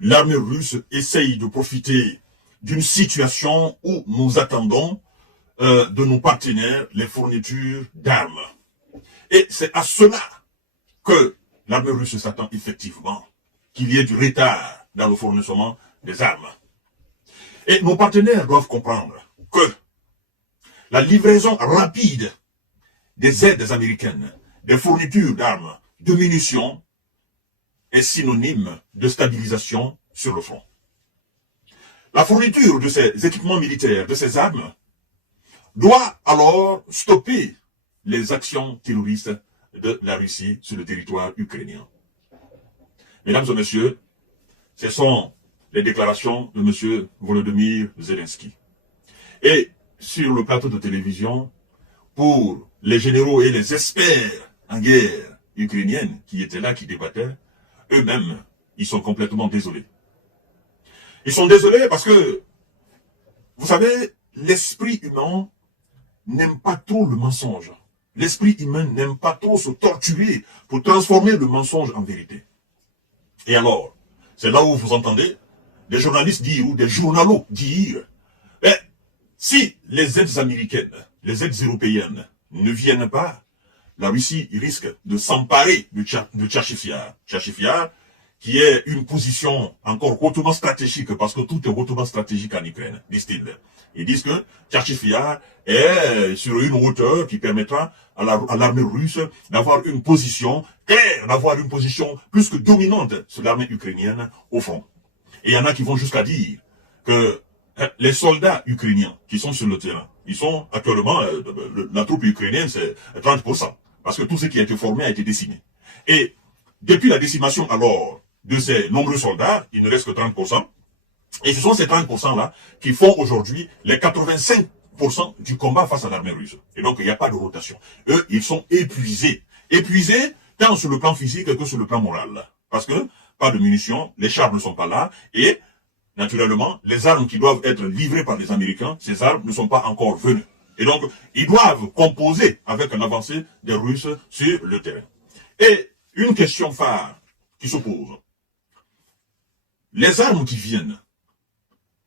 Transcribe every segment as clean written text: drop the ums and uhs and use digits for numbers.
l'armée russe essaye de profiter d'une situation où nous attendons de nos partenaires les fournitures d'armes. Et c'est à cela que l'armée russe s'attend effectivement qu'il y ait du retard dans le fournissement des armes. Et nos partenaires doivent comprendre que la livraison rapide des aides américaines, des fournitures d'armes, de munitions, est synonyme de stabilisation sur le front. La fourniture de ces équipements militaires, de ces armes, doit alors stopper les actions terroristes de la Russie sur le territoire ukrainien. Mesdames et messieurs, ce sont les déclarations de M. Volodymyr Zelensky. Et sur le plateau de télévision, pour les généraux et les experts en guerre ukrainienne qui étaient là, qui débattaient, eux-mêmes, ils sont complètement désolés. Ils sont désolés parce que, vous savez, l'esprit humain n'aime pas trop le mensonge. L'esprit humain n'aime pas trop se torturer pour transformer le mensonge en vérité. Et alors, c'est là où vous entendez des journalistes dire, ou des journaux dire, si les aides américaines, les aides européennes ne viennent pas, la Russie risque de s'emparer de Tchatchifia. Tchatchifia, qui est une position encore hautement stratégique, parce que tout est hautement stratégique en Ukraine, disent-ils. Ils disent que Tchatchifia est sur une hauteur qui permettra à l'armée russe d'avoir une position claire, d'avoir une position plus que dominante sur l'armée ukrainienne au front. Et il y en a qui vont jusqu'à dire que les soldats ukrainiens qui sont sur le terrain, ils sont actuellement, la troupe ukrainienne c'est 30%, parce que tout ce qui a été formé a été décimé. Et depuis la décimation alors de ces nombreux soldats, il ne reste que 30%, et ce sont ces 30%-là qui font aujourd'hui les 85% du combat face à l'armée russe. Et donc il n'y a pas de rotation. Eux, ils sont épuisés. Épuisés tant sur le plan physique que sur le plan moral. Parce que pas de munitions, les chars ne sont pas là, et naturellement, les armes qui doivent être livrées par les Américains, ces armes ne sont pas encore venues. Et donc, ils doivent composer avec un avancée des Russes sur le terrain. Et une question phare qui se pose. Les armes qui viennent,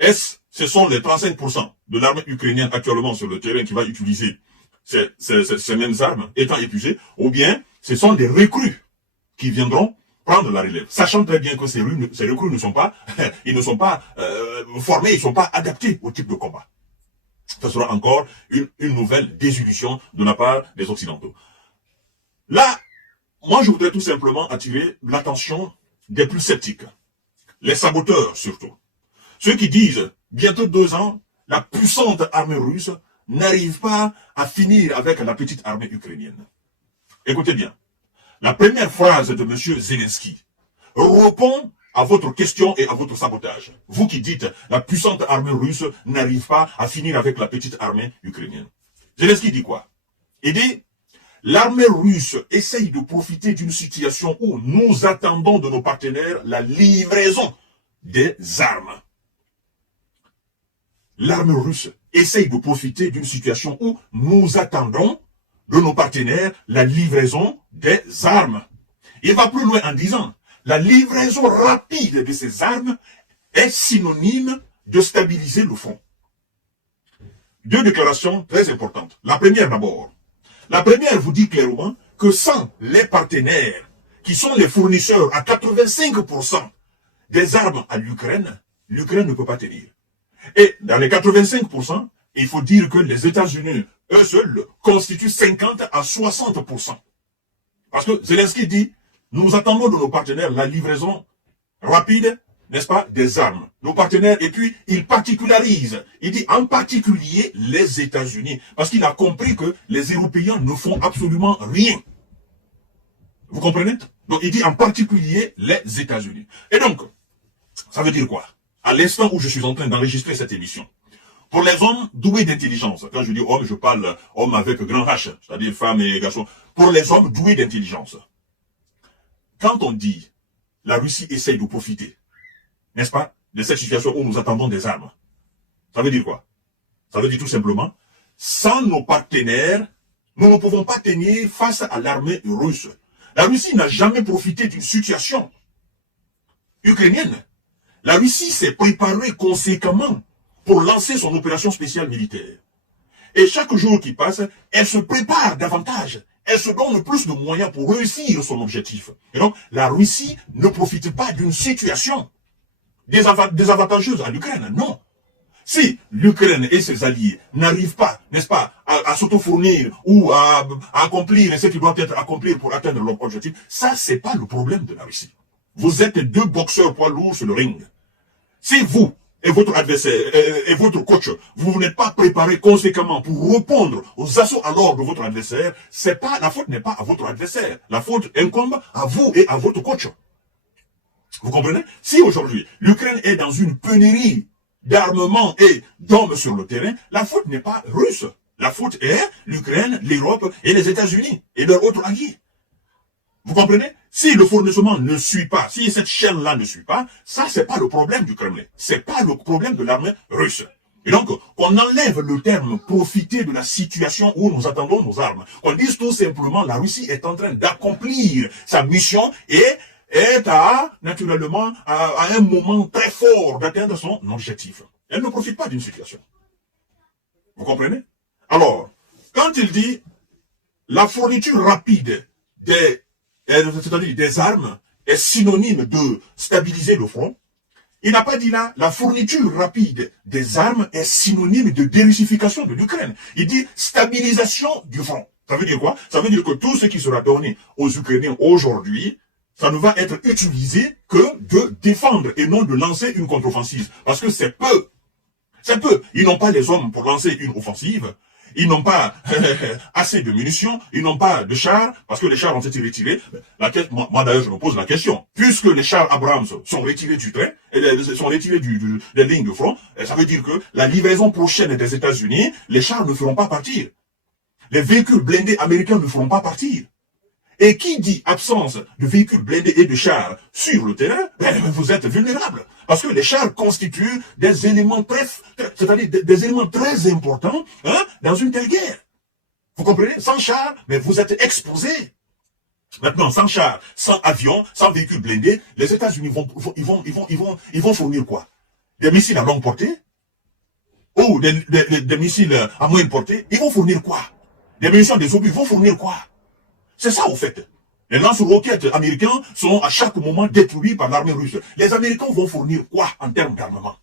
ce sont les 35% de l'armée ukrainienne actuellement sur le terrain qui va utiliser ces mêmes armes étant épuisées, ou bien ce sont des recrues qui viendront prendre la relève, sachant très bien que ces recrues ne sont pas, ils ne sont pas formés, ils ne sont pas adaptés au type de combat. Ce sera encore une nouvelle désillusion de la part des Occidentaux. Là, moi je voudrais tout simplement attirer l'attention des plus sceptiques, les saboteurs surtout. Ceux qui disent, bientôt 2 ans, la puissante armée russe n'arrive pas à finir avec la petite armée ukrainienne. Écoutez bien. La première phrase de M. Zelensky répond à votre question et à votre sabotage. Vous qui dites la puissante armée russe n'arrive pas à finir avec la petite armée ukrainienne. Zelensky dit quoi? Il dit, l'armée russe essaye de profiter d'une situation où nous attendons de nos partenaires la livraison des armes. L'armée russe essaye de profiter d'une situation où nous attendons de nos partenaires la livraison des armes. Il va plus loin en disant, la livraison rapide de ces armes est synonyme de stabiliser le front. 2 déclarations très importantes. La première d'abord. La première vous dit clairement que sans les partenaires qui sont les fournisseurs à 85% des armes à l'Ukraine, l'Ukraine ne peut pas tenir. Et dans les 85%, il faut dire que les États-Unis, eux seuls, constituent 50 à 60%. Parce que Zelensky dit, nous attendons de nos partenaires la livraison rapide, n'est-ce pas, des armes. Nos partenaires, et puis il particularise. Il dit en particulier les États-Unis. Parce qu'il a compris que les Européens ne font absolument rien. Vous comprenez? Donc il dit en particulier les États-Unis. Et donc, ça veut dire quoi? À l'instant où je suis en train d'enregistrer cette émission, pour les hommes doués d'intelligence, quand je dis homme, je parle homme avec grand H, c'est-à-dire femmes et garçons. Pour les hommes doués d'intelligence, quand on dit la Russie essaye de profiter, n'est-ce pas, de cette situation où nous attendons des armes, ça veut dire quoi? Ça veut dire tout simplement, sans nos partenaires, nous ne pouvons pas tenir face à l'armée russe. La Russie n'a jamais profité d'une situation ukrainienne. La Russie s'est préparée conséquemment pour lancer son opération spéciale militaire. Et chaque jour qui passe, elle se prépare davantage. Elle se donne plus de moyens pour réussir son objectif. Et donc, la Russie ne profite pas d'une situation désavantageuse à l'Ukraine. Non. Si l'Ukraine et ses alliés n'arrivent pas, n'est-ce pas, à s'auto-fournir ou à accomplir ce qui doit être accompli pour atteindre leur objectif, ça, c'est pas le problème de la Russie. Vous êtes deux boxeurs poids lourds sur le ring. Si vous et votre adversaire et votre coach, vous n'êtes pas préparés conséquemment pour répondre aux assauts à l'ordre de votre adversaire, la faute n'est pas à votre adversaire. La faute incombe à vous et à votre coach. Vous comprenez? Si aujourd'hui, l'Ukraine est dans une pénurie d'armement et d'hommes sur le terrain, la faute n'est pas russe. La faute est l'Ukraine, l'Europe et les États-Unis et leurs autres alliés. Vous comprenez? Si le fournissement ne suit pas, si cette chaîne-là ne suit pas, ça, c'est pas le problème du Kremlin. C'est pas le problème de l'armée russe. Et donc, qu'on enlève le terme profiter de la situation où nous attendons nos armes. Qu'on dise tout simplement, la Russie est en train d'accomplir sa mission et est naturellement, à un moment très fort d'atteindre son objectif. Elle ne profite pas d'une situation. Vous comprenez? Alors, quand il dit la fourniture rapide c'est-à-dire des armes est synonyme de stabiliser le front, il n'a pas dit là, la fourniture rapide des armes est synonyme de dérussification de l'Ukraine. Il dit stabilisation du front. Ça veut dire quoi? Ça veut dire que tout ce qui sera donné aux Ukrainiens aujourd'hui, ça ne va être utilisé que de défendre et non de lancer une contre-offensive. Parce que c'est peu. C'est peu. Ils n'ont pas les hommes pour lancer une offensive. Ils n'ont pas assez de munitions, ils n'ont pas de chars, parce que les chars ont été retirés. Moi d'ailleurs, je me pose la question. Puisque les chars Abrams sont retirés du train, sont retirés des lignes de front, ça veut dire que la livraison prochaine des États-Unis, les chars ne feront pas partir. Les véhicules blindés américains ne feront pas partir. Et qui dit absence de véhicules blindés et de chars sur le terrain, vous êtes vulnérables. Parce que les chars constituent des éléments c'est-à-dire des éléments très importants dans une telle guerre. Vous comprenez? Sans chars, mais vous êtes exposés. Maintenant, sans chars, sans avions, sans véhicules blindés, les États-Unis vont fournir quoi? Des missiles à longue portée? Ou des missiles à moyenne portée? Ils vont fournir quoi? Des munitions, des obus, ils vont fournir quoi? C'est ça, au fait. Les lance-roquettes américains sont à chaque moment détruits par l'armée russe. Les Américains vont fournir quoi en termes d'armement?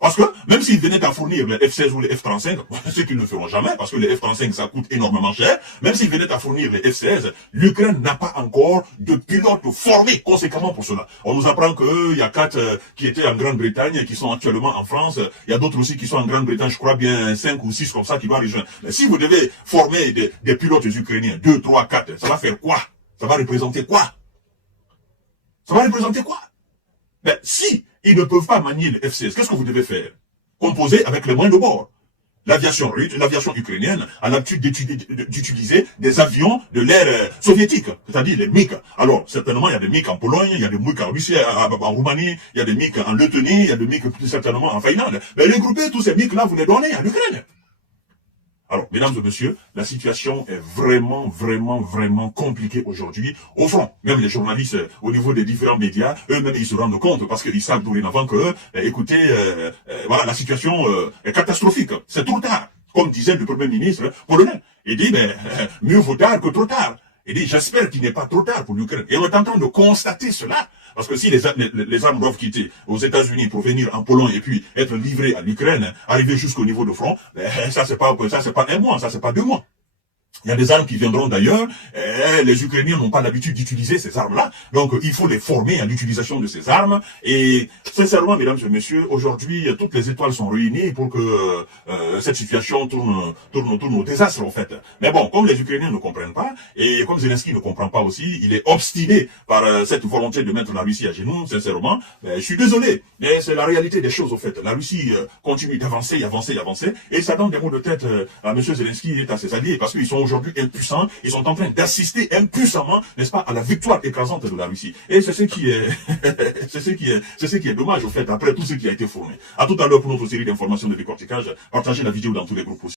Parce que même s'ils venaient à fournir les F-16 ou les F-35, ce qu'ils ne feront jamais, parce que les F-35, ça coûte énormément cher, même s'ils venaient à fournir les F-16, l'Ukraine n'a pas encore de pilotes formés conséquemment pour cela. On nous apprend qu'il y a 4 qui étaient en Grande-Bretagne, qui sont actuellement en France. Il y a d'autres aussi qui sont en Grande-Bretagne, je crois bien 5 ou 6 comme ça qui doivent rejoindre. Mais si vous devez former des pilotes ukrainiens, 2, 3, 4, ça va faire quoi? Ça va représenter quoi? Ça va représenter quoi? Ben, si ils ne peuvent pas manier le F-16, qu'est-ce que vous devez faire? Composer avec les moyens de bord. L'aviation russe, l'aviation ukrainienne a l'habitude d'utiliser des avions de l'ère soviétique, c'est-à-dire les MiG. Alors, certainement, il y a des MiG en Pologne, il y a des MiG en Russie, en Roumanie, il y a des MiG en Lettonie, il y a des MiG plus certainement en Finlande. Mais regroupez tous ces MiG-là, vous les donnez à l'Ukraine. Alors, mesdames et messieurs, la situation est vraiment, vraiment, vraiment compliquée aujourd'hui. Au front, même les journalistes au niveau des différents médias, eux-mêmes, ils se rendent compte parce qu'ils savent dorénavant que, écoutez, voilà, la situation est catastrophique. C'est trop tard. Comme disait le Premier ministre polonais. Il dit, mieux vaut tard que trop tard. Il dit, j'espère qu'il n'est pas trop tard pour l'Ukraine. Et on est en train de constater cela. Parce que si les armes doivent quitter aux États-Unis pour venir en Pologne et puis être livrées à l'Ukraine, arriver jusqu'au niveau de front, ça c'est pas un mois, ça c'est pas 2 mois. Il y a des armes qui viendront d'ailleurs. Les Ukrainiens n'ont pas l'habitude d'utiliser ces armes-là. Donc, il faut les former à l'utilisation de ces armes. Et sincèrement, mesdames et messieurs, aujourd'hui, toutes les étoiles sont réunies pour que cette situation tourne au désastre, en fait. Mais bon, comme les Ukrainiens ne comprennent pas, et comme Zelensky ne comprend pas aussi, il est obstiné par cette volonté de mettre la Russie à genoux, sincèrement. Je suis désolé, mais c'est la réalité des choses, au fait. La Russie continue d'avancer, avancer, avancer. Et ça donne des mots de tête à M. Zelensky et à ses alliés, parce qu'ils sont aujourd'hui impuissants, ils sont en train d'assister impuissamment, n'est-ce pas, à la victoire écrasante de la Russie. Et c'est ce qui est, c'est ce qui est dommage, au fait, après tout ce qui a été fourni. À tout à l'heure pour notre série d'informations de décortiquage. Partagez la vidéo dans tous les groupes aussi.